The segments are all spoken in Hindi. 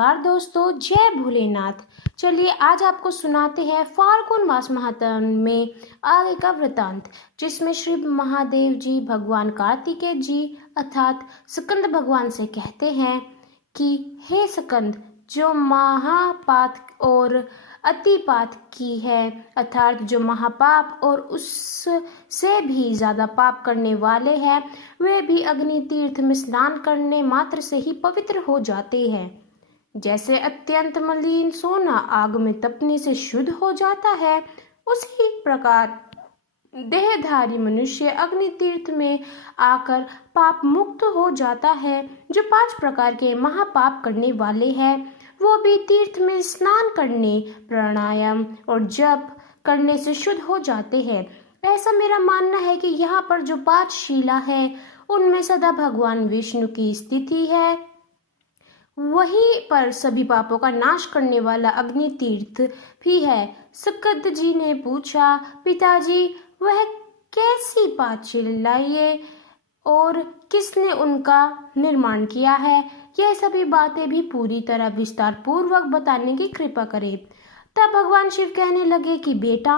नमस्कार दोस्तों, जय भोलेनाथ। चलिए आज आपको सुनाते हैं फाल्गुन मास महात्म्य में आगे का वृतांत, जिसमें श्री महादेव जी भगवान कार्तिकेय जी अर्थात स्कंद भगवान से कहते हैं कि हे स्कंद, जो महापात और अतिपात की है अर्थात जो महापाप और उससे भी ज्यादा पाप करने वाले हैं, वे भी अग्नि तीर्थ में स्नान करने मात्र से ही पवित्र हो जाते हैं। जैसे अत्यंत मलिन सोना आग में तपने से शुद्ध हो जाता है, उसी प्रकार देहधारी मनुष्य अग्नि तीर्थ में आकर पाप मुक्त हो जाता है। जो 5 प्रकार के महापाप करने वाले हैं, वो भी तीर्थ में स्नान करने, प्राणायाम और जप करने से शुद्ध हो जाते हैं। ऐसा मेरा मानना है कि यहाँ पर जो 5 शिला है, उनमें सदा भगवान विष्णु की स्थिति है। वहीं पर सभी पापों का नाश करने वाला अग्नि तीर्थ भी है। स्कंद जी ने पूछा, पिताजी, वह कैसी 5 शिलाएं और किसने उनका निर्माण किया है? यह सभी बातें भी पूरी तरह विस्तार पूर्वक बताने की कृपा करें। तब भगवान शिव कहने लगे कि बेटा,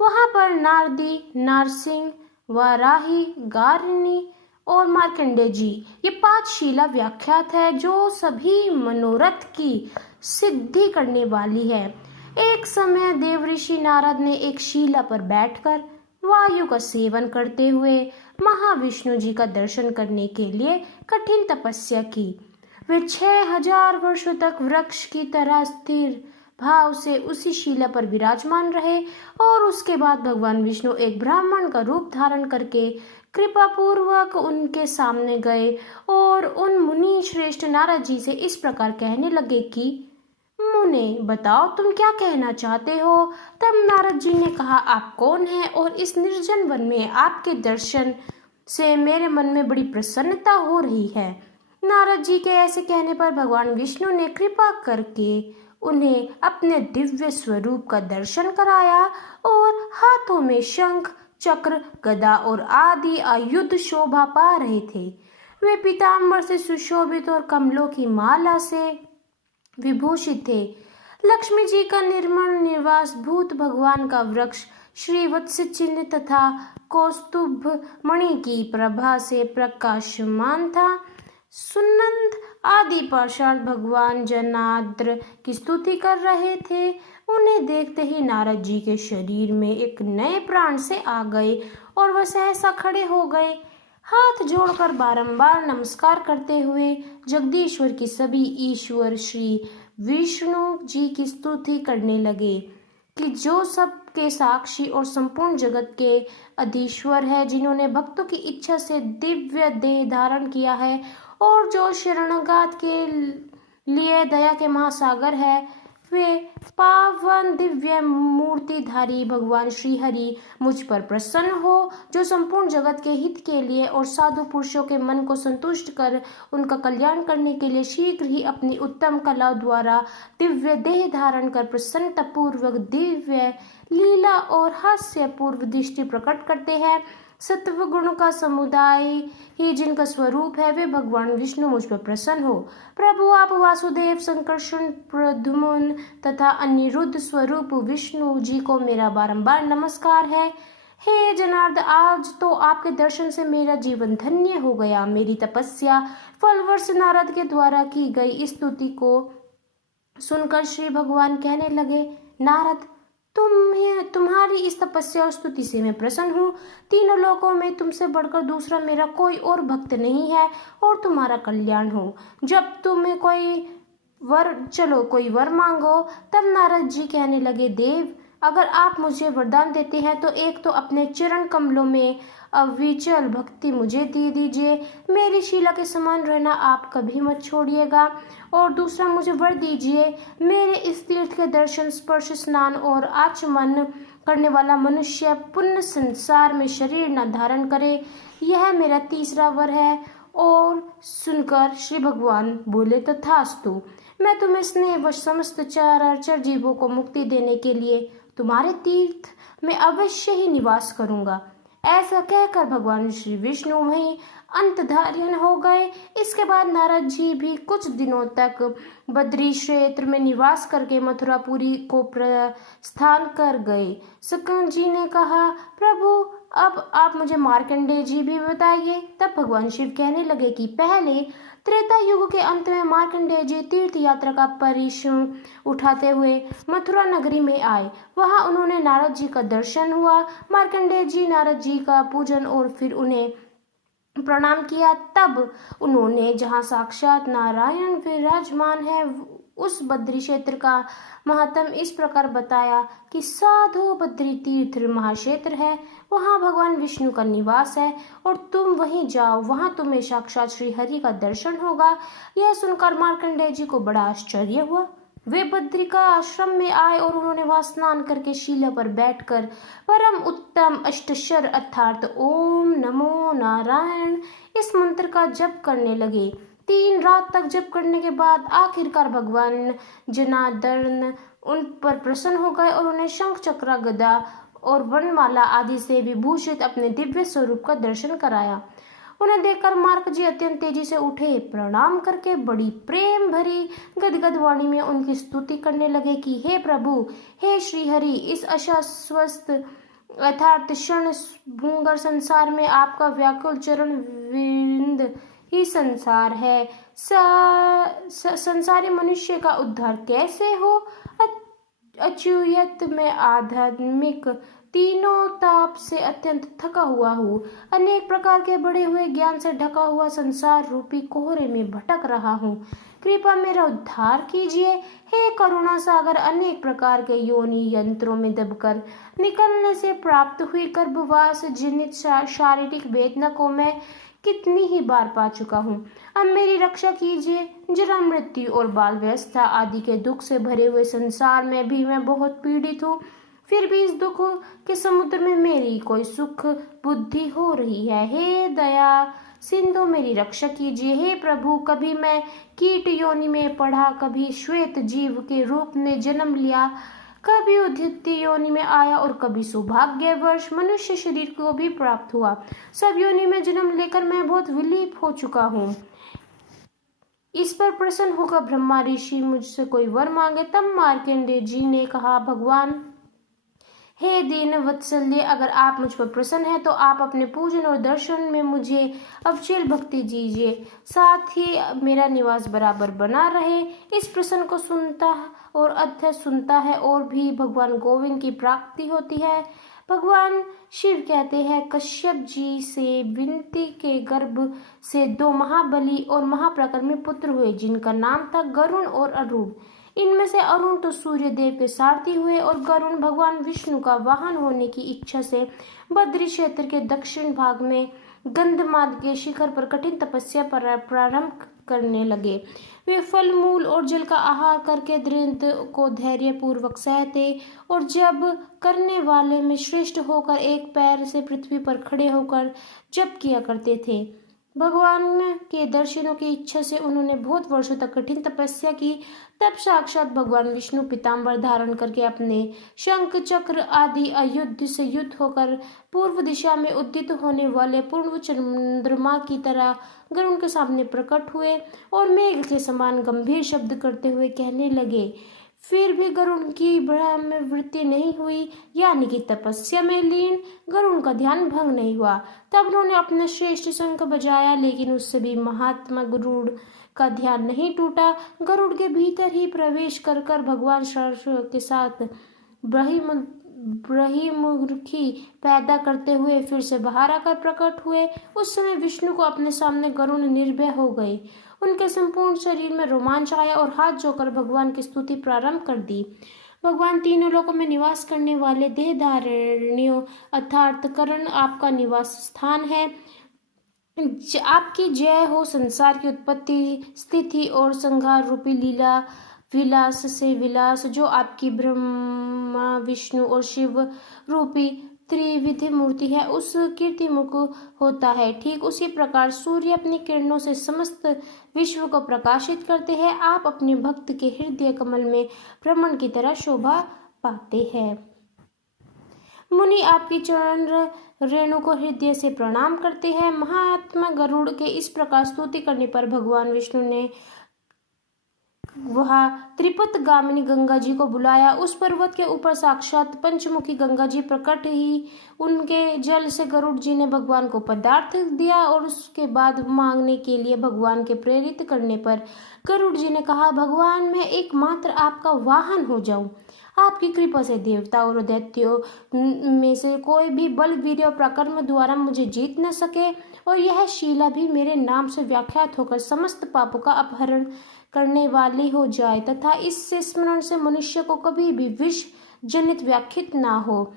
वहां पर नारदी, नारसिंह, वाराही, गारिणी और मार्कंडेय जी, ये 5 शिला व्याख्यात है, जो सभी मनोरथ की सिद्धि करने वाली है। एक समय देवऋषि नारद ने एक शिला पर बैठकर वायु का सेवन करते हुए महाविष्णु जी का दर्शन करने के लिए कठिन तपस्या की। वे 6000 वर्षों तक वृक्ष की तरह स्थिर भाव से उसी शिला पर विराजमान रहे और उसके बाद भगवान विष्णु एक ब्राह्मण का रूप धारण करके कृपा पूर्वक उनके सामने गए और उन मुनि श्रेष्ठ नारद जी से इस प्रकार कहने लगे कि मुने, बताओ तुम क्या कहना चाहते हो? तब नारद जी ने कहा, आप कौन हैं और इस निर्जन वन में आपके दर्शन से मेरे मन में बड़ी प्रसन्नता हो रही है। नारद जी के ऐसे कहने पर भगवान विष्णु ने कृपा करके उन्हें अपने दिव्य स्वरूप का दर्शन कराया और हाथों में शंख, चक्र, गदा और आदि आयुध शोभा पा रहे थे। वे पीताम्बर से सुशोभित और कमलों की माला से विभूषित थे। लक्ष्मी जी का निर्मल निवास भूत भगवान का वृक्ष श्री वत्स चिन्ह तथा कौस्तुभ मणि की प्रभा से प्रकाशमान था। सुनंद आदि पार्षद भगवान जनार्दन की स्तुति कर रहे थे। उन्हें देखते ही नारद जी के शरीर में एक नए प्राण से आ गए और वह सहसा खड़े हो गए। हाथ जोड़कर बारंबार नमस्कार करते हुए जगदीश्वर की सभी ईश्वर श्री विष्णु जी की स्तुति करने लगे कि जो सब के साक्षी और संपूर्ण जगत के अधीश्वर है, जिन्होंने भक्तों की इच्छा से दिव्य देह धारण किया है और जो शरणगात के लिए दया के महासागर है, वे पावन दिव्य मूर्तिधारी भगवान श्री हरि मुझ पर प्रसन्न हो, जो संपूर्ण जगत के हित के लिए और साधु पुरुषों के मन को संतुष्ट कर उनका कल्याण करने के लिए शीघ्र ही अपनी उत्तम कला द्वारा दिव्य देह धारण कर प्रसन्नता पूर्वक दिव्य लीला और हास्य पूर्व दृष्टि प्रकट करते हैं। सत्व गुण का समुदाय ही जिनका स्वरूप है, वे भगवान विष्णु मुझ पर प्रसन्न हो। प्रभु, आप वासुदेव, संकर्षण, प्रद्युम्न तथा अनिरुद्ध स्वरूप विष्णु जी को मेरा बारंबार नमस्कार है। हे जनार्दन, आज तो आपके दर्शन से मेरा जीवन धन्य हो गया। मेरी तपस्या फलवर्ष नारद के द्वारा की गई स्तुति को सुनकर श्री भगवान कहने लगे, नारद, तुम्हारी इस तपस्या और स्तुति से मैं प्रसन्न हूँ। तीनों लोकों में तुमसे बढ़कर दूसरा मेरा कोई और भक्त नहीं है और तुम्हारा कल्याण हो। जब तुम्हें कोई वर मांगो। तब नारद जी कहने लगे, देव, अगर आप मुझे वरदान देते हैं तो एक तो अपने चरण कमलों में अविचल भक्ति मुझे दे दीजिए, मेरी शिला के समान रहना आप कभी मत छोड़िएगा, और दूसरा मुझे वर दीजिए, मेरे इस तीर्थ के दर्शन, स्पर्श, स्नान और आचमन करने वाला मनुष्य पुण्य संसार में शरीर न धारण करे। यह मेरा तीसरा वर है। और सुनकर श्री भगवान बोले, तथास्तु। मैं तुम्हें स्नेहवश समस्त चराचर जीवों को मुक्ति देने के लिए तुम्हारे तीर्थ में अवश्य ही निवास करूंगा। ऐसा कहकर भगवान श्री विष्णु वहीं अंतधार्यन हो गए। इसके बाद नारद जी भी कुछ दिनों तक बद्री क्षेत्र में निवास करके मथुरापुरी को प्रस्थान कर गए। शकुनि जी ने कहा, प्रभु अब आप मुझे मार्कंडेय जी भी बताइए। तब भगवान शिव कहने लगे कि पहले त्रेता युग के अंत में मार्कंडेय जी तीर्थ यात्रा का परिश्रम उठाते हुए मथुरा नगरी में आए। वहां उन्होंने नारद जी का दर्शन हुआ। मार्कंडेय जी नारद जी का पूजन और फिर उन्हें प्रणाम किया। तब उन्होंने जहाँ साक्षात नारायण विराजमान है उस बद्री क्षेत्र का महात्म इस प्रकार बताया कि साधु बद्री तीर्थ महाक्षेत्र है, वहाँ भगवान विष्णु का निवास है और तुम वहीं जाओ, वहाँ तुम्हें साक्षात श्री हरि का दर्शन होगा। यह सुनकर मार्कंडेय जी को बड़ा आश्चर्य हुआ। वे बद्रिका आश्रम में आए और उन्होंने वहां स्नान करके शिला पर बैठकर परम उत्तम अष्टशर अर्थात ओम नमो नारायण इस मंत्र का जप करने लगे। 3 रात तक जप करने के बाद आखिरकार भगवान जनार्दन उन पर प्रसन्न हो गए और उन्हें शंख चक्र गदा और वनमाला आदि से विभूषित अपने दिव्य स्वरूप का दर्शन कराया। उन्हें देखकर मार्क जी अत्यंत तेजी से उठे, प्रणाम करके बड़ी प्रेम भरी गदगद वाणी में उनकी स्तुति करने लगे कि हे प्रभु, हे श्री हरि, इस अशाश्वत अर्थात क्षण भंगुर संसार में आपका व्याकुल चरण विंद ही संसार है। संसारी मनुष्य का उद्धार कैसे हो? अच्युत में आध्यात्मिक तीनों ताप से अत्यंत थका हुआ हूँ। अनेक प्रकार के बढ़े हुए ज्ञान से ढका हुआ संसार रूपी कोहरे में भटक रहा हूँ। कृपा मेरा उद्धार कीजिए। हे करुणा सागर, अनेक प्रकार के योनि यंत्रों में दबकर निकलने से प्राप्त हुई गर्भवास जनित शारीरिक वेदना को मैं कितनी ही बार पा चुका हूँ। अब मेरी रक्षा कीजिए। जरा मृत्यु और बाल व्यवस्था आदि के दुख से भरे हुए संसार में भी मैं बहुत पीड़ित हूँ। फिर भी इस दुख के समुद्र में मेरी कोई सुख बुद्धि हो रही है। हे दया सिंधु, मेरी रक्षा कीजिए। हे प्रभु, कभी मैं कीट योनि में पड़ा, कभी श्वेत जीव के रूप में जन्म लिया, कभी उद्यति योनि में आया और कभी सौभाग्यवश मनुष्य शरीर को भी प्राप्त हुआ। सब योनि में जन्म लेकर मैं बहुत विलीप हो चुका हूँ। इस पर प्रसन्न होकर ब्रह्मा ऋषि मुझसे कोई वर मांगे। तब मार्कंडेय जी ने कहा, भगवान हे दीन वत्सल्य, अगर आप मुझ पर प्रसन्न हैं तो आप अपने पूजन और दर्शन में मुझे अविचल भक्ति दीजिए, साथ ही मेरा निवास बराबर बना रहे। इस प्रश्न को सुनता और अध्यय सुनता है और भी भगवान गोविंद की प्राप्ति होती है। भगवान शिव कहते हैं, कश्यप जी से विनती के गर्भ से 2 महाबली और महाप्रकर्मी पुत्र हुए, जिनका नाम था गरुण और अरुण। इनमें से अरुण तो सूर्य देव के सारथी हुए और गरुण भगवान विष्णु का वाहन होने की इच्छा से बद्री क्षेत्र के दक्षिण भाग में गंधमार्ग के शिखर पर कठिन तपस्या पर प्रारंभ करने लगे। वे फल मूल और जल का आहार करके दृढ़ को धैर्य पूर्वक सहते और जब करने वाले में श्रेष्ठ होकर एक पैर से पृथ्वी पर खड़े होकर जप किया करते थे। भगवान के दर्शनों की इच्छा से उन्होंने बहुत वर्षों तक कठिन तपस्या की। तब साक्षात भगवान विष्णु पीताम्बर धारण करके अपने शंख चक्र आदि आयुध से युक्त होकर पूर्व दिशा में उद्यत होने वाले पूर्व चंद्रमा की तरह गरुड़ के सामने प्रकट हुए और मेघ के समान गंभीर शब्द करते हुए कहने लगे। फिर भी गरुड़ की ब्रह्मवृत्ति नहीं हुई, यानी कि तपस्या में लीन गरुड़ का ध्यान भंग नहीं हुआ। तब उन्होंने अपना श्रेष्ठ शंख बजाया, लेकिन उससे भी महात्मा गरुड़ का ध्यान नहीं टूटा। गरुड़ के भीतर ही प्रवेश कर भगवान सरस्वती के साथ ब्रह्ममुखी पैदा करते हुए फिर से बाहर आकर प्रकट हुए। उस समय विष्णु को अपने सामने गरुड़ निर्भय हो गए। उनके संपूर्ण शरीर में रोमांच आया और हाथ जोड़कर भगवान की स्तुति प्रारंभ कर दी। भगवान तीनों लोकों में निवास करने वाले देहधारिणियों अर्थात करण आपका निवास स्थान है। आपकी जय हो। संसार की उत्पत्ति, स्थिति और संहार रूपी लीला विलास से विलास जो आपकी ब्रह्मा विष्णु और शिव रूपी त्रिविध मूर्ति है, उस कीर्ति मुख होता है। ठीक उसी प्रकार सूर्य अपनी किरणों से समस्त विश्व को प्रकाशित करते हैं। आप अपने भक्त के हृदय कमल में भ्रमण की तरह शोभा पाते हैं। मुनि आपकी चरण रेणु को हृदय से प्रणाम करते हैं। महात्मा गरुड़ के इस प्रकार स्तुति करने पर भगवान विष्णु ने वह त्रिपत गामिनी गंगा जी को बुलाया। उस पर्वत के ऊपर साक्षात पंचमुखी गंगा जी प्रकट ही उनके जल से गरुड़ जी ने भगवान को पदार्थ दिया और उसके बाद मांगने के लिए भगवान के प्रेरित करने पर गरुड़ जी ने कहा, भगवान मैं एकमात्र आपका वाहन हो जाऊं। आपकी कृपा से देवता और दैत्यों में से कोई भी बल वीर्य और पराक्रम द्वारा मुझे जीत न सके और यह शीला भी मेरे नाम से व्याख्यात होकर समस्त पापों का अपहरण करने वाली हो जाए तथा इससे स्मरण से मनुष्य को कभी भी विष जनित व्याख्यात ना हो।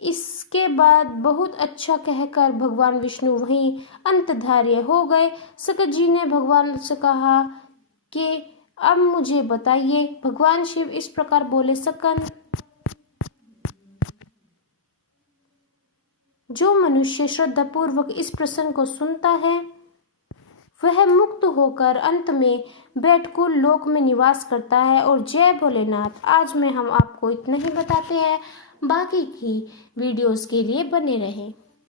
इसके बाद बहुत अच्छा कहकर भगवान विष्णु वहीं अंतर्धार्य हो गए। सकट जी ने भगवान से कहा कि अब मुझे बताइए। भगवान शिव इस प्रकार बोले, सकन, जो मनुष्य श्रद्धापूर्वक इस प्रसंग को सुनता है वह मुक्त होकर अंत में बैकुंठ लोक में निवास करता है। और जय भोलेनाथ। आज में हम आपको इतना ही बताते हैं, बाकी की वीडियोस के लिए बने रहें।